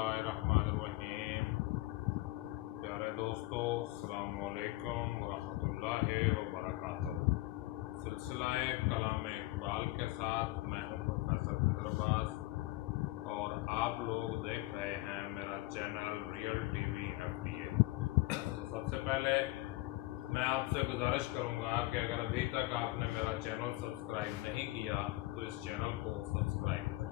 बिस्मिल्लाहिर्रहमानिर्रहीम। प्यारे दोस्तों, अस्सलाम वालेकुम वरहमतुल्लाहि वबरकातुहू। सिलसिला कलाम इकबाल के साथ मैं हूँ प्रोफेसर हैदराबाद और आप लोग देख रहे हैं मेरा चैनल रियल टीवी FTA। तो सबसे पहले मैं आपसे गुजारिश करूँगा कि अगर अभी तक आपने मेरा चैनल सब्सक्राइब नहीं किया तो इस चैनल को सब्सक्राइब करें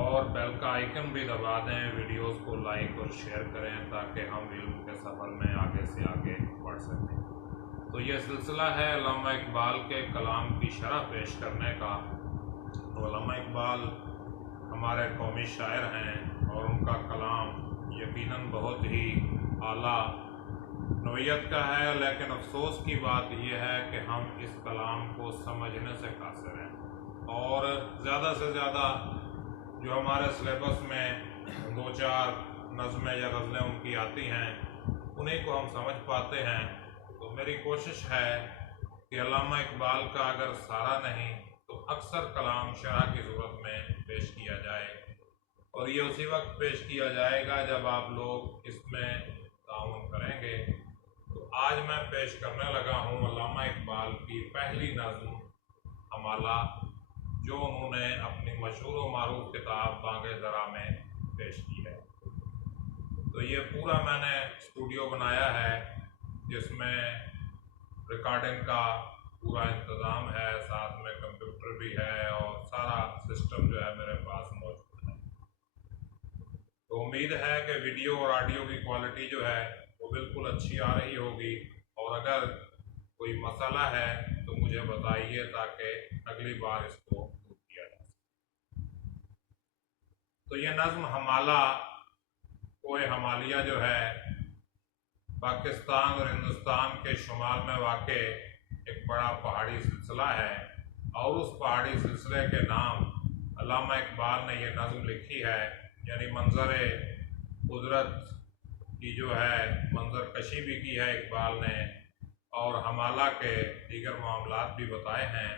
और बेल का आइकन भी दबा दें। वीडियोस को लाइक और शेयर करें ताकि हम इल्म के सफ़र में आगे से आगे बढ़ सकें। तो ये सिलसिला है अल्लामा इकबाल के कलाम की शरह पेश करने का। तो अल्लामा इकबाल हमारे कौमी शायर हैं और उनका कलाम यकीनन बहुत ही आला नौइयत का है, लेकिन अफसोस की बात यह है कि हम इस कलाम को समझने से कासिर हैं और ज़्यादा से ज़्यादा जो हमारे सिलेबस में 2-4 नज़में या गज़लें उनकी आती हैं उन्हीं को हम समझ पाते हैं। तो मेरी कोशिश है कि अल्लामा इकबाल का अगर सारा नहीं तो अक्सर कलाम शरह की सूरत में पेश किया जाए और ये उसी वक्त पेश किया जाएगा जब आप लोग इसमें ताउन करेंगे। तो आज मैं पेश करने लगा हूँ अल्लामा इकबाल की पहली नज़्म हमाला, जो उन्होंने अपनी मशहूर व मारूफ किताब बांगे ज़रा में पेश की है। तो ये पूरा मैंने स्टूडियो बनाया है जिसमें रिकॉर्डिंग का पूरा इंतज़ाम है, साथ में कंप्यूटर भी है और सारा सिस्टम जो है मेरे पास मौजूद है। तो उम्मीद है कि वीडियो और ऑडियो की क्वालिटी जो है वो बिल्कुल अच्छी आ रही होगी और अगर कोई मसला है तो मुझे बताइए ताकि अगली बार इसको दूर किया जा सके। तो ये नज़्म हमाला कोए हमालिया जो है पाकिस्तान और हिंदुस्तान के शुमाल में वाक़ एक बड़ा पहाड़ी सिलसिला है और उस पहाड़ी सिलसिले के नाम अल्लामा इकबाल ने ये नज़्म लिखी है। यानी मंजर कुदरत की जो है मंजर कशी भी की है इकबाल ने और हमाला के दीगर मामलात भी बताए हैं।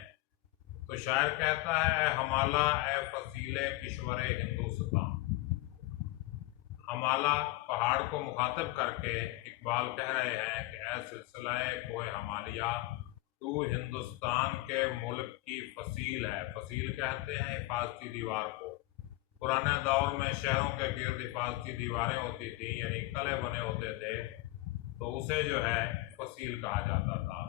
तो शायर कहता है, हमाला ए फसीले किश्वरे हिंदुस्तान। हमाला पहाड़ को मुखातब करके इकबाल कह रहे हैं कि ए सिलसिला कोए हमालिया, तू हिंदुस्तान के मुल्क की फसील है। फसील कहते हैं हिफाजती दीवार को। पुराने दौर में शहरों के गिर्द हिफाजती दीवारें होती थी, यानी किले बने होते थे, तो उसे जो है फसील कहा जाता था।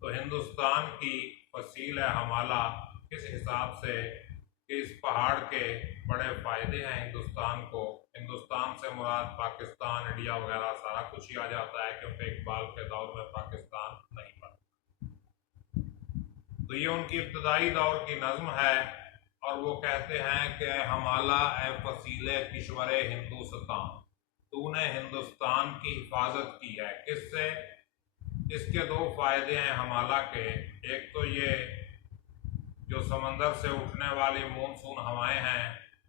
तो हिंदुस्तान की फसील है हमाला किस हिसाब से कि इस पहाड़ के बड़े फ़ायदे हैं हिंदुस्तान को। हिंदुस्तान से मुराद पाकिस्तान, इंडिया वगैरह सारा कुछ ही आ जाता है क्योंकि इकबाल के दौर में पाकिस्तान नहीं बना। तो ये उनकी इब्तदाई दौर की नज़्म है और वो कहते हैं कि हमाला ए फसीले किश्वरे हिंदुस्तान, तूने हिंदुस्तान की हिफाजत की है। किससे? इसके दो फ़ायदे हैं हमाला के। एक तो ये जो समंदर से उठने वाली मानसून हवाएं हैं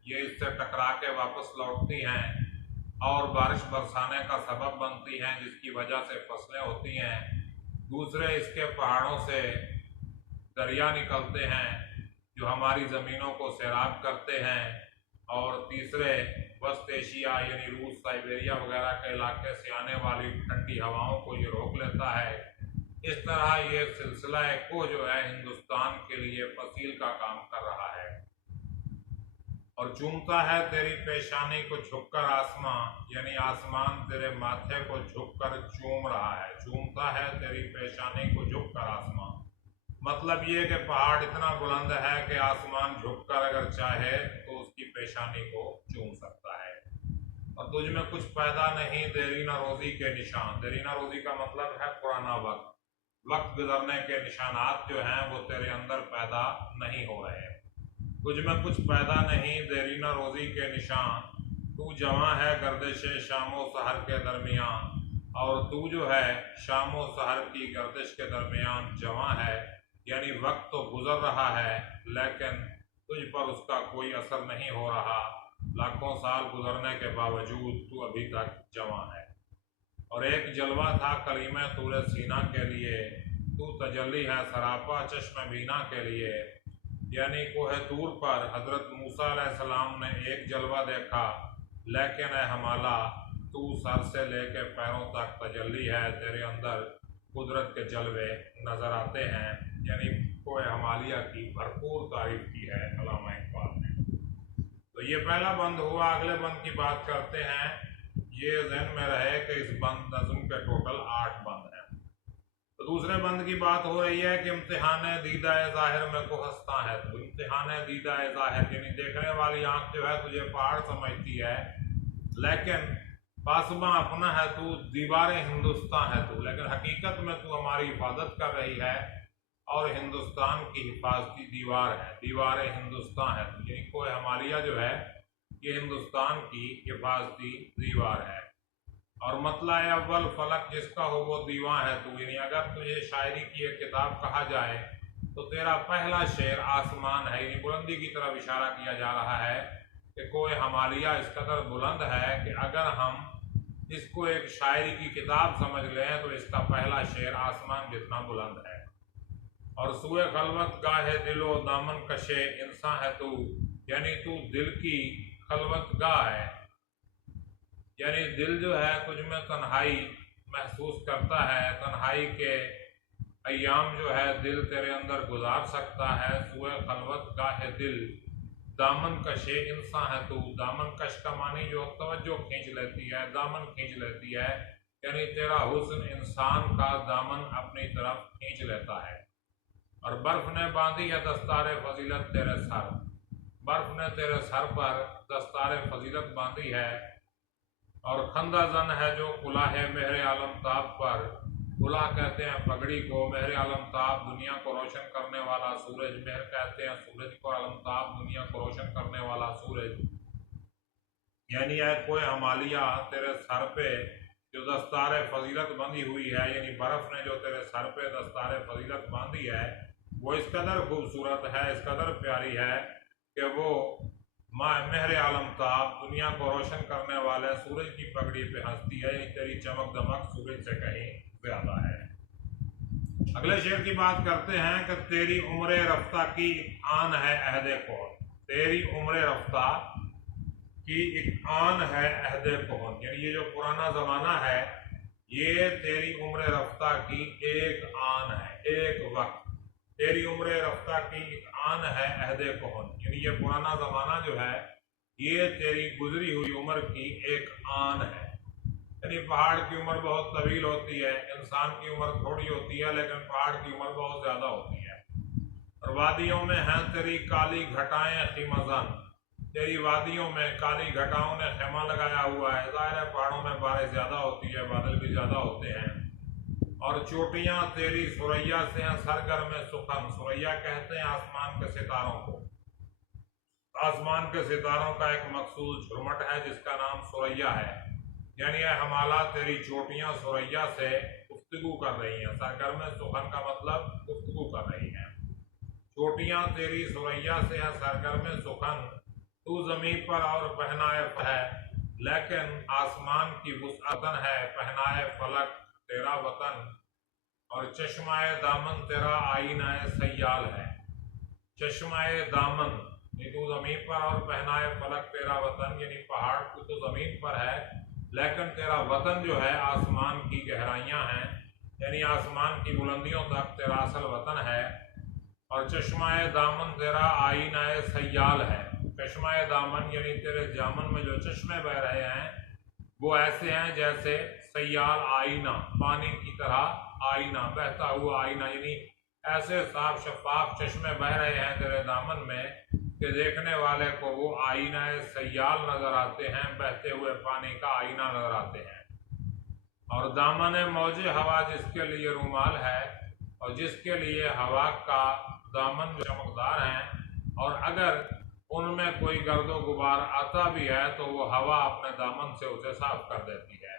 ये इससे टकरा के वापस लौटती हैं और बारिश बरसाने का सबब बनती हैं, जिसकी वजह से फसलें होती हैं। दूसरे, इसके पहाड़ों से दरिया निकलते हैं जो हमारी ज़मीनों को सैराब करते हैं। और तीसरे, वस्त एशिया यानी रूस, साइबेरिया वगैरह के इलाके से आने वाली ठंडी हवाओं को ये रोक लेता है। इस तरह ये सिलसिला को जो है हिंदुस्तान के लिए फसील का काम कर रहा है। और चूमता है तेरी पेशानी को झुककर आसमां, यानी आसमान तेरे माथे को झुककर चूम रहा है। चूमता है तेरी पेशानी को झुककर आसमां, मतलब ये कि पहाड़ इतना बुलंद है कि आसमान झुककर अगर चाहे तो उसकी पेशानी को चूम सकता है। और तुझ में कुछ पैदा नहीं देरीना रोज़ी के निशान। देरीना रोज़ी का मतलब है पुराना वक्त, वक्त गुजरने के निशानात जो हैं वो तेरे अंदर पैदा नहीं हो रहे हैं। तुझ में कुछ पैदा नहीं देरीना रोज़ी के निशान, तू जवां है गर्दिश शामो सहर के दरमियान। और तू जो है शामो सहर की गर्दिश के दरमियान जवां है, यानी वक्त तो गुजर रहा है लेकिन तुझ पर उसका कोई असर नहीं हो रहा। लाखों साल गुजरने के बावजूद तू अभी तक जवां है। और एक जलवा था करीमे तूरे सीना के लिए, तू तजल्ली है सरापा चश्म बीना के लिए। यानी कोहे तूर पर हज़रत मूसा अलैहिस्सलाम ने एक जलवा देखा लेकिन ए हमाला तू सर से लेके पैरों तक तजल्ली है, तेरे अंदर कुदरत के जलवे नज़र आते हैं। यानी कोह हमालिया की भरपूर तारीफ की है अल्लामा इकबाल ने। तो ये पहला बंद हुआ। अगले बंद की बात करते हैं। ये ज़हन में रहे कि इस बंद नज़म के टोटल 8 बंद हैं। तो दूसरे बंद की बात हो रही है कि इम्तिहान दीदा ज़ाहिर में को हंसता है। तो इम्तिहान दीदा ज़ाहिर यानी देखने वाली आँख जो है तुझे पहाड़ समझती है, लेकिन पासबा अपना है तू, दीवार हिंदुस्तान है तू, लेकिन हकीकत में तू हमारी हिफाजत कर रही है और हिंदुस्तान की हिफाजती दीवार है, दीवार हिंदुस्तान है तू। यानी कोह हमालिया जो है ये हिंदुस्तान की हिफाजती दीवार है। और मतला अव्वल फलक जिसका हो वो दीवां है तू। यानी अगर तुझे शायरी की एक किताब कहा जाए तो तेरा पहला शेर आसमान है। यानी बुलंदी की तरफ इशारा किया जा रहा है कि कोह हमालिया इस कदर बुलंद है कि अगर हम इसको एक शायरी की किताब समझ लें तो इसका पहला शेर आसमान जितना बुलंद है। और सुए खलवत गाहे दिलो दामन कशे इंसान है तू। यानी तू दिल की खलवत गाह है, यानी दिल जो है तुझ में तन्हाई महसूस करता है, तन्हाई के अयाम जो है दिल तेरे अंदर गुजार सकता है। सुए खलवत गाहे दिल दामन कशे इंसान है तू। दामन कश का मानी जो तवज्जो खींच लेती है, दामन खींच लेती है, यानी तेरा हुस्न इंसान का दामन अपनी तरफ खींच लेता है। और बर्फ ने बांधी है दस्तारे फजीलत तेरे सर। बर्फ ने तेरे सर पर दस्तारे फजीलत बांधी है। और खंदा जन है जो कुलाह मेहर आलमताब पर। कुलाह कहते हैं पगड़ी को, मेहर आलमताब दुनिया को रोशन करने वाला सूरज। मेहर कहते हैं सूरज को, आलमताब दुनिया को रोशन करने वाला सूरज। यानी है कोह हमालिया तेरे सर पे जो दस्तारे फजीलत बंधी हुई है, यानी बर्फ ने जो तेरे सर पे दस्तारे फजीलत बांधी है वो इस कदर खूबसूरत है, इस कदर प्यारी है कि वो मेहर आलमताब दुनिया को रोशन करने वाले सूरज की पगड़ी पे हंसती है। यानी तेरी चमक दमक सूरज से कहीं ज्यादा है। अगले शेर की बात करते हैं कि तेरी उम्र रफ्ता की आन है अहदे कौन। तेरी उम्र रफ्ता की एक आन है अहदे कौन। यानी ये जो पुराना जमाना है ये तेरी उम्र रफ्ता की एक आन है, एक वक्त। तेरी उम्र रफ्ता की एक आन है अहदे कौन। यानी ये पुराना ज़माना जो है ये तेरी गुजरी हुई उम्र की एक आन है। यानी पहाड़ की उम्र बहुत तवील होती है, इंसान की उम्र थोड़ी होती है, लेकिन पहाड़ की उम्र बहुत ज़्यादा होती है। और वादियों में हैं तेरी काली घटाएं खिमज़न। तेरी वादियों में काली घटाओं ने खेमा लगाया हुआ है। ज़ाहिर है पहाड़ों में बारिश ज़्यादा होती है, बादल भी ज़्यादा होते हैं। और चोटियाँ तेरी सुरैया से हैं सरगर्म सुखन। सुरैया कहते हैं आसमान के सितारों को। आसमान के सितारों का एक मखसूस झुरमट है जिसका नाम सुरैया है। यानी हमाला तेरी चोटियाँ सुरैया से गुफ्तगू कर रही हैं। सरगर्म सुखन का मतलब गुफ्तगू कर रही हैं। चोटियाँ तेरी सुरैया से हैं सरगर्म सुखन। तू ज़मीन पर और पहनाए है, लेकिन आसमान की वुसअतन है पहनाए फलक तेरा वतन। और चश्माए दामन तेरा आईनाए सयाल है। चश्माए दामन ये तो ज़मीन पर और पहनाए फलक तेरा वतन। यानी पहाड़ को तो ज़मीन पर है, लेकिन तेरा वतन जो है आसमान की गहराइयाँ हैं, यानी आसमान की बुलंदियों तक तेरा असल वतन है। और चश्माए दामन तेरा आईनाए सयाल है। चश्माए दामन यानी तेरे जामन में जो चश्मे बह रहे हैं वो ऐसे हैं जैसे सयाल आईना, पानी की तरह आईना, बहता हुआ आईना। यानी ऐसे साफ शफाफ चश्मे बह रहे हैं तेरे दामन में कि देखने वाले को वो आईना सयाल नजर आते हैं, बहते हुए पानी का आईना नजर आते हैं। और दामन मौजे हवा जिसके लिए रुमाल है, और जिसके लिए हवा का दामन चमकदार हैं, और अगर उनमें कोई गर्दो गुबार आता भी है तो वो हवा अपने दामन से उसे साफ कर देती है।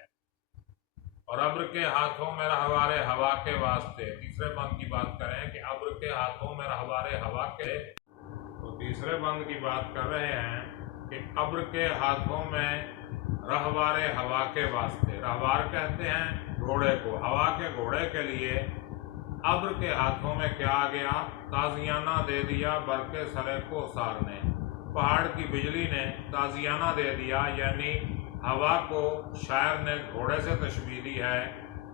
और अब्र के हाथों में रहवारे हवा के वास्ते। तीसरे बंद की बात करें कि अब्र के हाथों में रहवारे हवा के, तो तीसरे बंद की बात कर रहे हैं कि अब्र के हाथों में रहवारे हवा के वास्ते। रहवार कहते हैं घोड़े को, हवा के घोड़े के लिए अब्र के हाथों में क्या आ गया, ताजियाना दे दिया बरके सरे को सार ने। पहाड़ की बिजली ने ताजियाना दे दिया, यानी हवा को शायर ने घोड़े से तशबीह दी है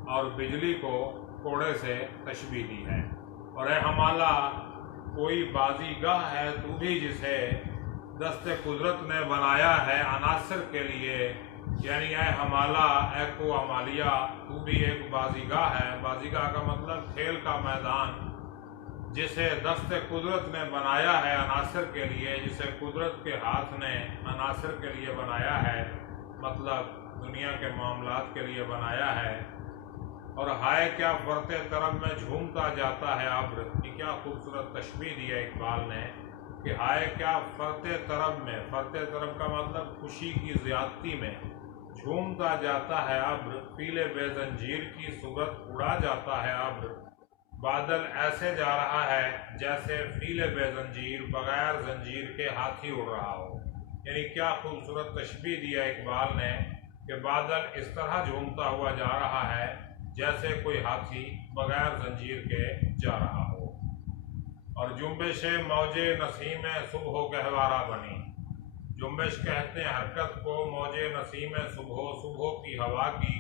और बिजली को कोड़े से तशबीह दी है। और ए हमाला कोई बाजीगाह है तू भी जिसे दस्ते कुदरत ने बनाया है अनासर के लिए, यानी ए हमाला ए को हमालिया तू भी एक बाजीगाह है। बाजीगाह का मतलब खेल का मैदान, जिसे दस्ते कुदरत ने बनाया है अनासर के लिए, जिसे कुदरत के हाथ ने अनासर के लिए बनाया है, मतलब दुनिया के मामलात के लिए बनाया है। और हाय क्या फरते तरफ में झूमता जाता है अब्र, ये क्या खूबसूरत तशबीह दी है इकबाल ने कि हाय क्या फरते तरफ में, फरते तरफ का मतलब खुशी की ज़्यादती में, झूमता जाता है अब्र, पीले बेजंजीर की सूरत उड़ा जाता है अब्र। बादल ऐसे जा रहा है जैसे फीले बेजंजीर बगैर जंजीर के हाथी उड़ रहा हो, यानी क्या खूबसूरत तशबीह दिया इकबाल ने कि बादल इस तरह झूमता हुआ जा रहा है जैसे कोई हाथी बगैर जंजीर के जा रहा हो। और जुम्बिश मौजे नसीम सुबह गहवारा बनी, जुम्बिश कहते हैं हरकत को, मौजे नसीम सुबह, सुबह की हवा की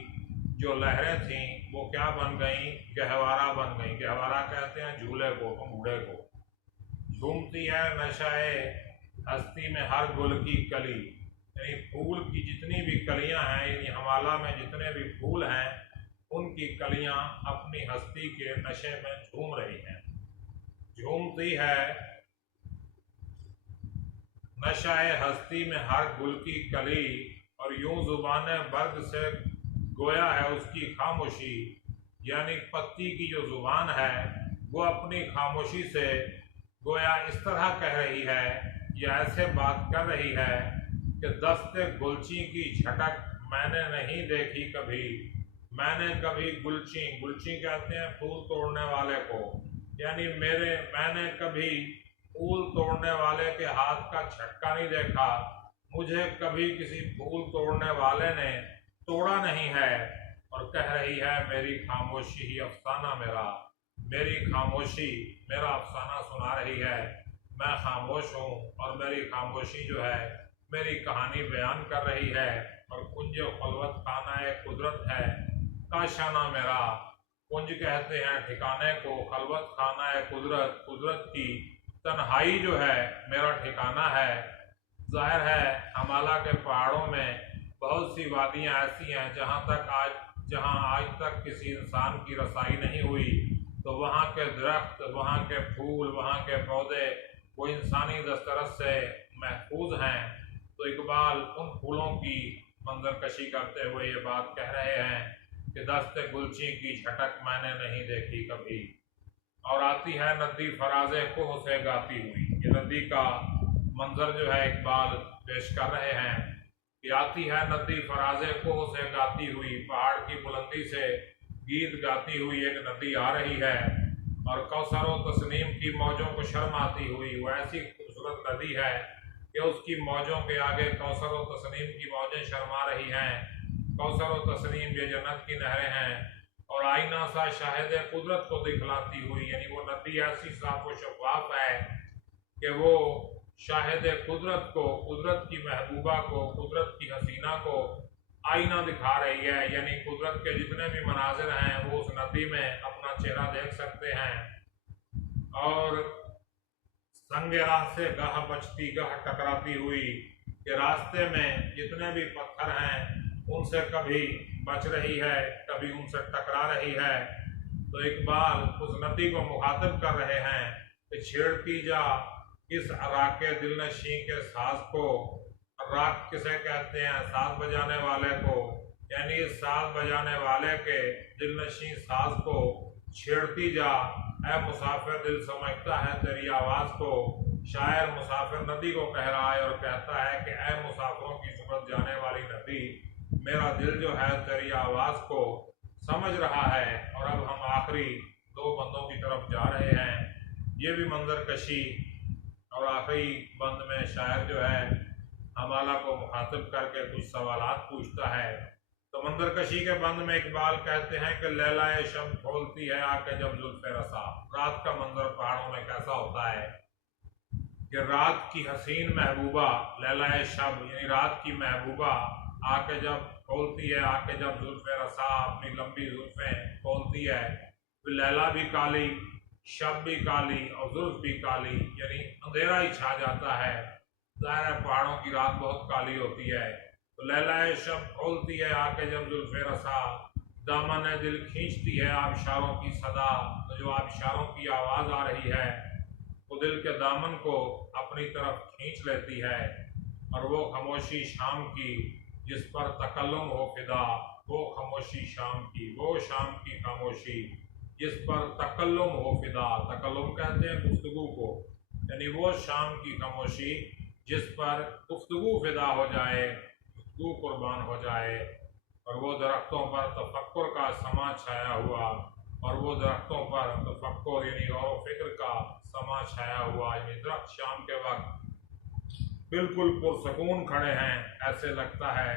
जो लहरें थीं वो क्या बन गईं, गहवारा बन गईं। गहवारा कहते हैं झूले को, पंगूड़े को। झूमती है नशाए हस्ती में हर गुल की कली, यानी फूल की जितनी भी कलियां हैं, यानी हमाला में जितने भी फूल हैं उनकी कलियां अपनी हस्ती के नशे में झूम रही हैं। झूमती है नशाए हस्ती में हर गुल की कली, और यूं जुबाने बर्ग से गोया है उसकी खामोशी, यानी पत्ती की जो जुबान है वो अपनी खामोशी से गोया इस तरह कह रही है या ऐसे बात कर रही है कि दस्ते गुलची की झटक मैंने नहीं देखी कभी, मैंने कभी गुलची, गुलची कहते हैं फूल तोड़ने वाले को, यानी मैंने कभी फूल तोड़ने वाले के हाथ का झटका नहीं देखा, मुझे कभी किसी फूल तोड़ने वाले ने तोड़ा नहीं है। और कह रही है मेरी खामोशी ही अफसाना मेरा, मेरी खामोशी मेरा अफसाना सुना रही है, मैं खामोश हूँ और मेरी खामोशी जो है मेरी कहानी बयान कर रही है। और कुंज खलवत खाना एक कुदरत है काशाना मेरा, कुंज कहते हैं ठिकाने को, खलवत खाना है कुदरत, कुदरत की तन्हाई जो है मेरा ठिकाना है। जाहिर है हमाला के पहाड़ों में बहुत सी वादियाँ ऐसी हैं जहाँ आज तक किसी इंसान की रसाई नहीं हुई, तो वहाँ के दरख्त, वहाँ के फूल, वहाँ के पौधे वो इंसानी दस्तरस से महफूज हैं। तो इकबाल उन फूलों की मंजरकशी करते हुए ये बात कह रहे हैं कि दस्ते गुलची की झटक मैंने नहीं देखी कभी। और आती है नदी फराजे कोह से गाती हुई, ये नदी का मंजर जो है इकबाल पेश कर रहे हैं कि आती है नदी फराजे कोह से गाती हुई, पहाड़ की बुलंदी से गीत गाती हुई एक नदी आ रही है। और कौसर व तस्नीम की मौजों को शर्म आती हुई, वो ऐसी खूबसूरत नदी है कि उसकी मौजों के आगे कौसर व तस्नीम की मौजें शर्मा रही हैं। कौसर व तस्नीम ये जन्नत की नहरें हैं। और आईना सा शाहिद कुदरत को दिखलाती हुई, यानी वो नदी ऐसी साफ व शफाफ है कि वो शाहिद कुदरत को, कुदरत की महबूबा को, कुदरत की हसीना को आईना दिखा रही है, यानी कुदरत के जितने भी मनाजिर हैं वो उस नदी में अपना चेहरा देख सकते हैं। और संगे राह से गाह बचती गाह टकराती हुई, कि रास्ते में जितने भी पत्थर हैं उनसे कभी बच रही है, कभी उनसे टकरा रही है। तो इकबाल उस नदी को मुखातिब कर रहे हैं कि छेड़ती जा इस राके दिलनशी के साज को, राग किसे कहते हैं, साज बजाने वाले को, यानी इस साज बजाने वाले के दिलनशी साज को छेड़ती जा, ऐ मुसाफिर दिल समझता है तेरी आवाज़ को। शायर मुसाफिर नदी को कह रहा है और कहता है कि ऐ मुसाफिरों की सूरत जाने वाली नदी, मेरा दिल जो है तेरी आवाज़ को समझ रहा है। और अब हम आखिरी दो बंदों की तरफ जा रहे हैं। ये भी मंजर कशी, और आखिरी बंद में शायर जो है हमाला को मुखातिब करके कुछ सवालात पूछता है। तो मंजरकशी के बंद में इकबाल कहते हैं कि लैलाए शब खोलती है आके जब जुल्फे रसा, रात का मंजर पहाड़ों में कैसा होता है کہ رات کی حسین محبوبہ لیلا شب یعنی رات کی محبوبہ آ کے جب کھولتی ہے، آ کے جب زلف رسا اپنی لمبی زلفیں کھولتی ہے تو لیلا بھی کالی، شب بھی کالی اور زلف بھی کالی، یعنی اندھیرا ہی چھا جاتا ہے۔ ظاہر ہے پہاڑوں کی رات بہت کالی ہوتی ہے، تو لیلا شب کھولتی ہے آ کے جب زلف رسا، دامن دل کھینچتی ہے آبشاروں کی صدا، تو جو آبشاروں کی آواز آ رہی ہے وہ دل کے دامن کو اپنی طرف کھینچ لیتی ہے، اور وہ خاموشی شام کی جس پر تکلم ہو فدا، وہ خاموشی شام کی، وہ شام کی خاموشی جس پر تکلم ہو فدا، تکلم کہتے ہیں گفتگو کو، یعنی وہ شام کی خاموشی جس پر گفتگو فدا ہو جائے، گفتگو قربان ہو جائے، اور وہ درختوں پر تفکر کا سما چھایا ہوا، اور وہ درختوں پر تفکر یعنی غور و فکر کا سما چھایا ہوا، یعنی درخت شام کے وقت بالکل پرسکون کھڑے ہیں، ایسے لگتا ہے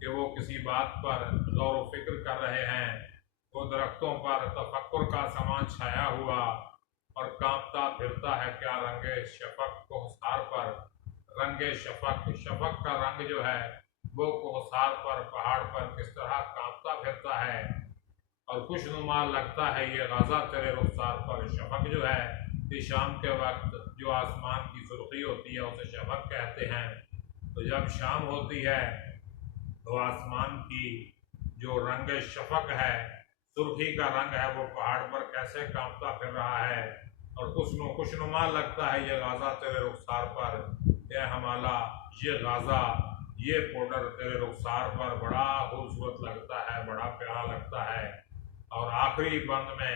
کہ وہ کسی بات پر غور و فکر کر رہے ہیں۔ وہ درختوں پر تفکر کا سما چھایا ہوا اور کانپتا پھرتا ہے کیا رنگ شفق کوہسار پر، رنگ شفق، شفق کا رنگ جو ہے وہ کوہسار پر، پہاڑ پر کس طرح کانپتا پھرتا ہے اور خوش نما لگتا ہے یہ غازہ تیرے رخسار پر۔ شفق جو ہے کہ شام کے وقت جو آسمان کی سرخی ہوتی ہے اسے شفق کہتے ہیں، تو جب شام ہوتی ہے تو آسمان کی جو رنگ شفق ہے، سرخی کا رنگ ہے، وہ پہاڑ پر کیسے کانپتا پھر رہا ہے اور خوش نما لگتا ہے یہ غازہ تیرے رخسار پر۔ اے ہمالا یہ غازہ، یہ پاؤڈر تیرے رخسار پر بڑا خوبصورت لگتا ہے، بڑا پیارا لگتا ہے۔ اور آخری بند میں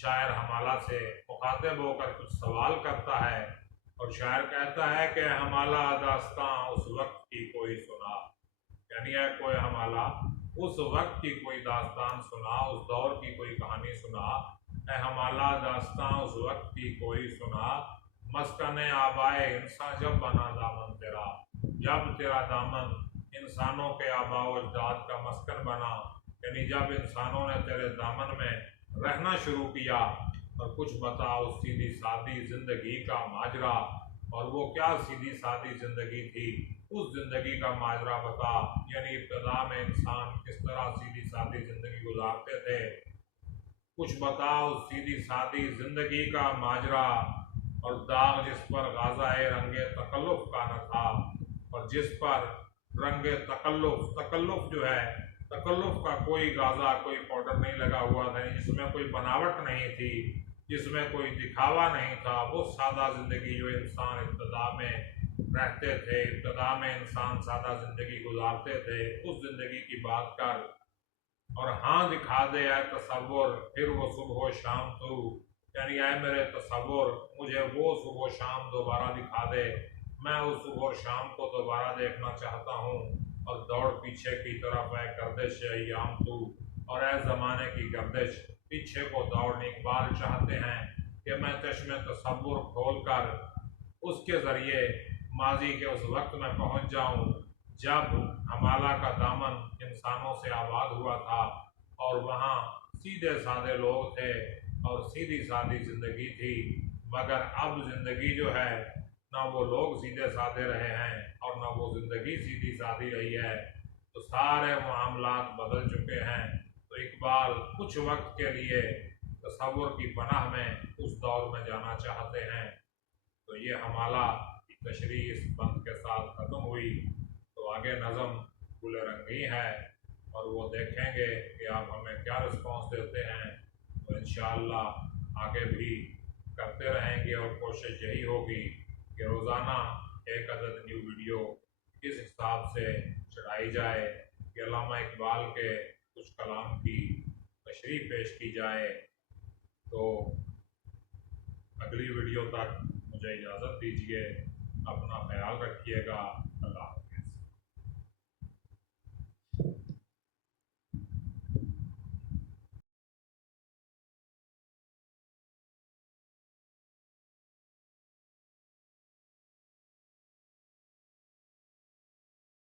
شاعر ہمالا سے مخاطب ہو کر کچھ سوال کرتا ہے، اور شاعر کہتا ہے کہ ہمالا داستاں اس وقت کی کوئی سنا، یعنی ہے کوئی ہمالا اس وقت کی کوئی داستان سنا، اس دور کی کوئی کہانی سنا، اے ہمالا داستاں اس وقت کی کوئی سنا، مسکن آبائے انسان جب بنا دامن تیرا، جب تیرا دامن انسانوں کے آباء و اجداد کا مسکن بنا، یعنی جب انسانوں نے تیرے دامن میں رہنا شروع کیا، اور کچھ بتا اس سیدھی سادی زندگی کا ماجرا، اور وہ کیا سیدھی سادی زندگی تھی، اس زندگی کا ماجرا بتا، یعنی ابتدا میں انسان کس طرح سیدھی سادی زندگی گزارتے تھے، کچھ بتا اس سیدھی سادی زندگی کا ماجرا، اور داغ جس پر غازہ رنگ تکلف کا نہ تھا، اور جس پر رنگ تکلف جو ہے، تکلف کا کوئی غازہ، کوئی پاؤڈر نہیں لگا ہوا تھا، جس میں کوئی بناوٹ نہیں تھی، جس میں کوئی دکھاوا نہیں تھا، وہ سادہ زندگی جو انسان ابتدا میں رہتے تھے، ابتدا میں انسان سادہ زندگی گزارتے تھے، اس زندگی کی بات کر، اور ہاں دکھا دے اے تصور پھر وہ صبح و شام تو، یعنی اے میرے تصور مجھے وہ صبح و شام دوبارہ دکھا دے، میں اس صبح و شام کو دوبارہ دیکھنا چاہتا ہوں، اور دوڑ پیچھے کی طرف اے گردش ایام تو، اور اے زمانے کی گردش پیچھے کو دوڑنے، اقبال چاہتے ہیں کہ میں چشم تصور کھول کر اس کے ذریعے ماضی کے اس وقت میں پہنچ جاؤں جب ہمالا کا دامن انسانوں سے آباد ہوا تھا، اور وہاں سیدھے سادے لوگ تھے اور سیدھی سادی زندگی تھی، مگر اب زندگی جو ہے نہ وہ لوگ سیدھے سادے رہے ہیں اور نہ وہ زندگی سیدھی سادی رہی ہے، تو سارے معاملات بدل چکے ہیں، تو اقبال کچھ وقت کے لیے تصور کی پناہ میں اس دور میں جانا چاہتے ہیں۔ تو یہ ہمالا کی تشریح اس بند کے ساتھ ختم ہوئی، تو آگے نظم گل رنگی ہے اور وہ دیکھیں گے کہ آپ ہمیں کیا رسپانس دیتے ہیں، تو انشاءاللہ آگے بھی کرتے رہیں گے، اور کوشش یہی ہوگی کہ روزانہ ایک عدد نیو ویڈیو اس حساب سے چڑھائی جائے کہ علامہ اقبال کے کچھ کلام کی تشریح پیش کی جائے۔ تو اگلی ویڈیو تک مجھے اجازت دیجیے، اپنا خیال رکھیے گا، اللہ حافظ۔